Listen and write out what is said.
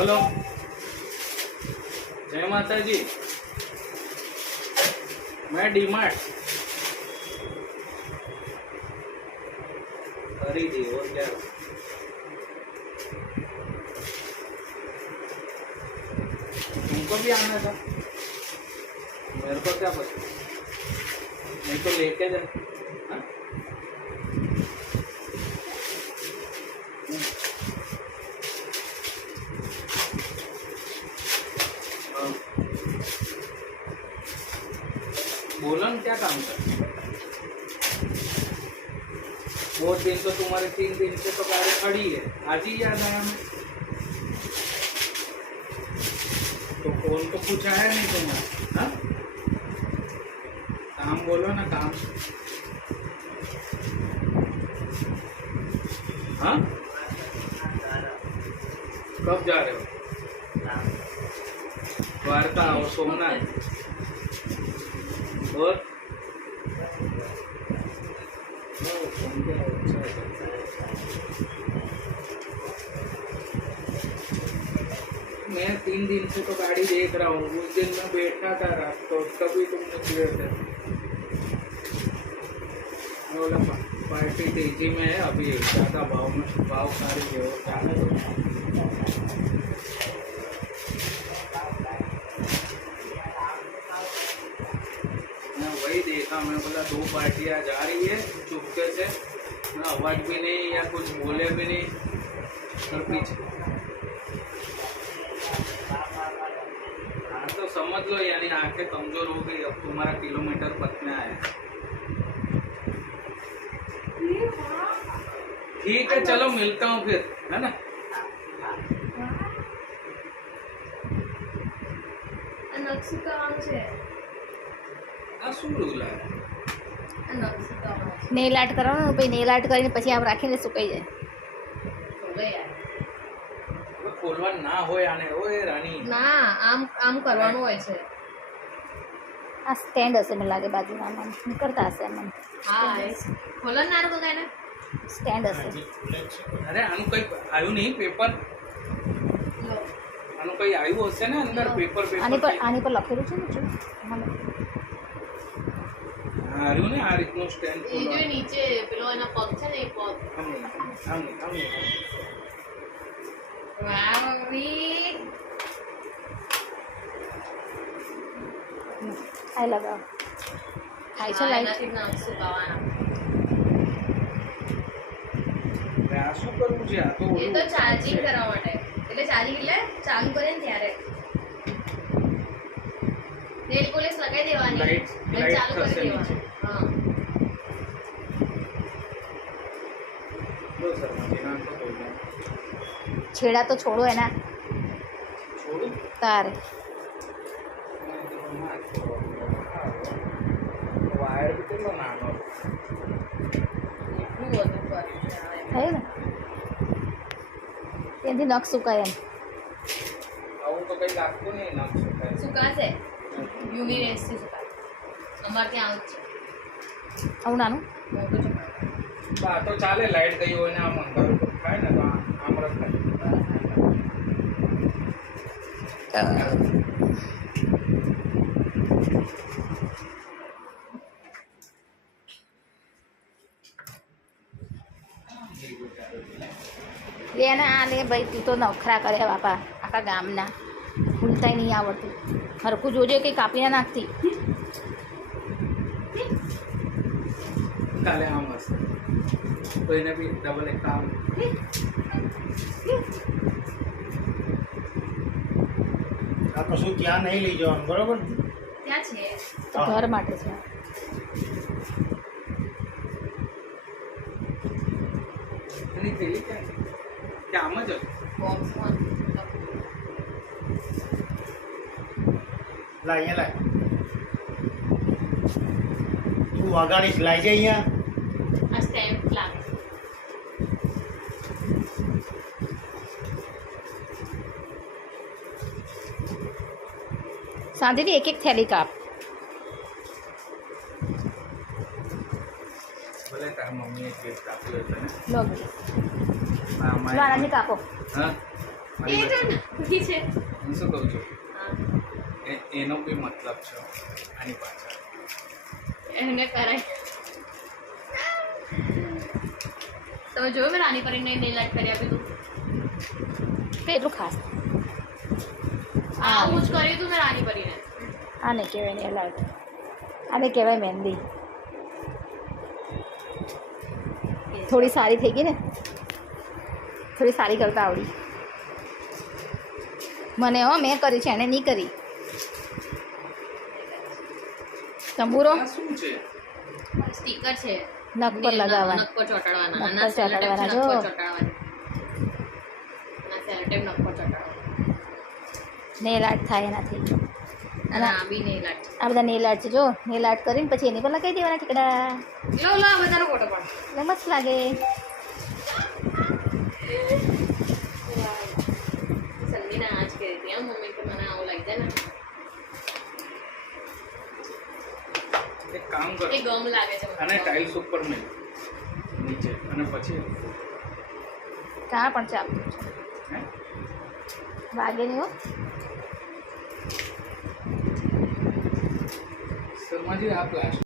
Hello जय माता जी। मैं डीमार्ट करी थी और क्या। तुमको भी आना था, मेरे को क्या पता, नहीं तो लेके जा। हाँ? बोलो ना क्या काम कर। वो दिन तो तुम्हारे 3 दिन से तो गाड़ी खड़ी है, आज ही याद आया हमें। तो फोन तो कुछ आया नहीं तुम्हारा। हाँ? काम बोलो ना काम। हाँ? कब जा रहे हो? द्वारका और सोमनाथ और मैं 3 दिन से तो गाड़ी देख रहा हूँ। उस दिन मैं बैठा था रात तो तभी तुम निकले थे। बोला पार्टी तेजी में है, अभी ज़्यादा भाव सारी है वो जाना। मैं वही देखा, मैं बोला 2 पार्टियाँ जा रही है चुपके से, ना आवाज भी नहीं या कुछ बोले भी नहीं। और पीछे हाँ तो समझ लो, यानी आंखें कमजोर हो गई। अब तुम्हारा किलोमीटर पतने आया। ठीक है चलो मिलता हूँ फिर, है ना। શું રૂલા નેલ આર્ટ કરવાનું, પછી નેલ આર્ટ કરીને પછી આમ રાખીને સુકાઈ જાય. ખોલવાનું ના હોય આને. ઓય રાણી ના, આમ આમ કરવાનું હોય છે. આ સ્ટેન્ડ હશે મને લાગે બાજુમાં, આમ નીકળતા હશે આમ. હા, ખોલન ના રો કાઈ ને સ્ટેન્ડ હશે. અરે આનું કઈ આવ્યું નહીં પેપર. આનું કઈ આવ્યું હશે ને અંદર પેપર. આની પર લખેલું છે ને જો આવ્યું ને આ રીતનું સ્ટેન્ડ. એ જો નીચે પેલો એનો પગ છે ને, એ પગ. વાહ મમ્મી, આ લગાવ થાય છે લાઈટ. એનાથી નામ સુકાવાના. આ શું કરવું છે? આ તો એ તો ચાર્જિંગ કરવા માટે. એટલે ચાર્જિંગ એટલે ચાલુ કરે ને ત્યારે નેલ પોલિશ લગાવી દેવાની અને ચાલુ કરી દેવાનું. હા છેડા તો છોડો એના. છોડું તારે વાયર બી કેટલો નાનો. એટલું બધું કર્યું છે થયું ને, ત્યાંથી નખ સુકાય એમ. આવું તો કઈ લાગતું નહીં. નામ શકાય સુકાશે. યુવી રેસથી સુકાશે. અમારે ત્યાં આવું જ છે. આવું નાનું મોટું છે. આ તો ચાલે. લાઈટ ગઈ હોય ને આમ અંધારું થાય ને તો આમ રખાય. એને આ લે ભાઈ, તું તો નખરા કરે બાપા આખા ગામના. ભૂલતાય નહીં આવડતું. હરખું જોજે કંઈ કાપી ના નાખતી. કાલે આમ હશે તો એને બી ડબલ એક કામ. આ કશું ત્યાં નહીં લઈ જવાનું, બરોબર? ત્યાં છે. તો ઘર માટે છે. એની થેલી ક્યાં છે? કે આમ જ હતું? બોક્સમાં લાય અહીંયા લાય. તું વગાડીશ, લાઈ જાય અહીંયા. આ સ્ટેમ્પ લાગે. શાંતિથી એક એક થેલી કાપ. ભલે તારા મમ્મીએ ગિફ્ટ આપ્યું હશે ને. લો આમાં વાળાની કાપો. હા મારી એ તો વચ્ચે. નથી છે. હું શું કહું છું હા, એનો બી મતલબ છે આની પાછળ. એને કરાય. તમે જોયું મેં રાની પરીને નેલ આર્ટ કરી આપ્યું હતું? તો એટલું ખાસ આવું જ કર્યું હતું મેં રાની પરીને. આને કહેવાય ને લાઈટ, આને કહેવાય મહેંદી. થોડી સારી થઈ ગઈ ને, થોડી સારી કરતા આવડી મને. હો મેં કરી છે, એને નહીં કરી. તંબુરો આ શું છે? સ્ટીકર છે. નખ પર લગાવવા, નખ પર ચોંટાડવાના. નખ આના પર ચોંટાડવાના સેલોટેપ જો. નખ પર ચોંટાડવાના. આના સેલોટેપ નખ પર ચોંટાડવાના. નેલ આર્ટ થાય એનાથી. અને આ બી નેલ આર્ટ. આ બધા નેલ આર્ટ છે જો, નેલ આર્ટ કરીને પછી એની પર લગાવી દેવાના ટીકડા, લો લો આ બધાનો ફોટો પાડ. એટલે મસ્ત લાગે. સંધીને આજ કરી હતી આ મમ્મી કે મને આવું લાગી જાય ને એક કામ કરો, એ ગમ લાગે છે મને. અને ટાઇલ્સ ઉપર નહીં, નીચે, અને પછી કાં પણ ચાલતું છે, હે? વાગે નહીં હો. શર્માજી આ પ્લાસ્ટિક